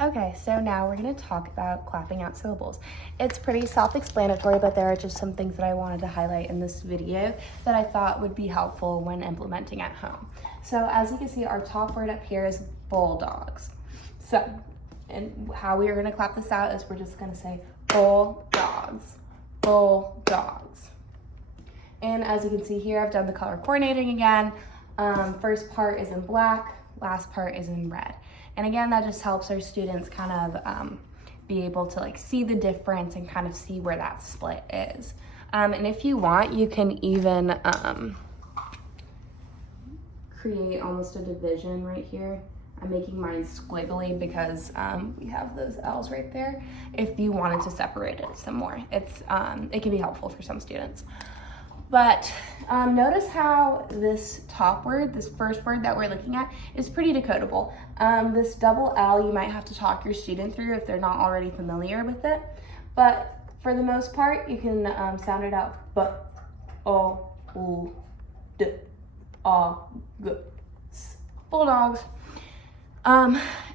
Okay, so now we're going to talk about clapping out syllables. It's pretty self-explanatory, but there are just some things that I wanted to highlight in this video that I thought would be helpful when implementing at home. So as you can see, our top word up here is bulldogs. So, and how we are going to clap this out is we're just going to say bulldogs, bulldogs. And as you can see here, I've done the color coordinating again. First part is in black, last part is in red. And again, that just helps our students kind of be able to like see the difference and kind of see where that split is. And if you want, you can even create almost a division right here. I'm making mine squiggly because we have those L's right there. If you wanted to separate it some more, it can be helpful for some students. But notice how this top word, this first word that we're looking at, is pretty decodable. This double L, you might have to talk your student through if they're not already familiar with it. But for the most part, you can sound it out. Bulldogs.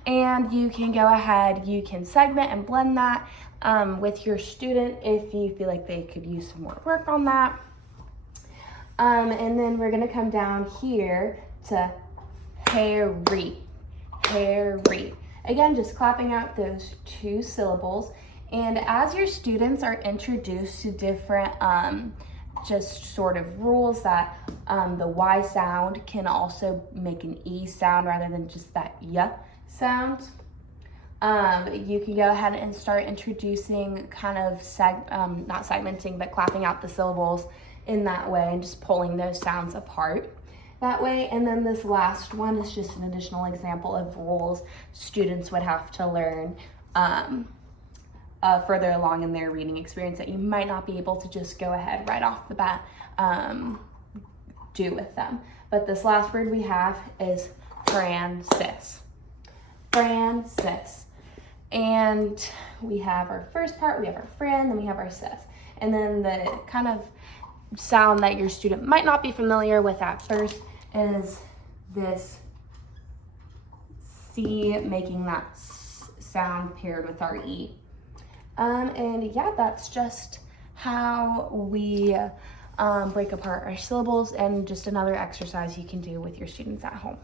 And you can go ahead, you can segment and blend that with your student if you feel like they could use some more work on that. And then we're gonna come down here to hairy, hairy. Again, just clapping out those two syllables. And as your students are introduced to different just sort of rules that the Y sound can also make an E sound rather than just that Y sound, you can go ahead and start introducing kind of, not segmenting, but clapping out the syllables in that way and just pulling those sounds apart that way. And then this last one is just an additional example of rules students would have to learn further along in their reading experience that you might not be able to just go ahead right off the bat do with them. But this last word we have is Francis. Francis. And we have our first part, we have our Fran, then we have our sis. And then the kind of sound that your student might not be familiar with at first is this C, making that sound paired with our E. And yeah, that's just how we break apart our syllables, and just another exercise you can do with your students at home.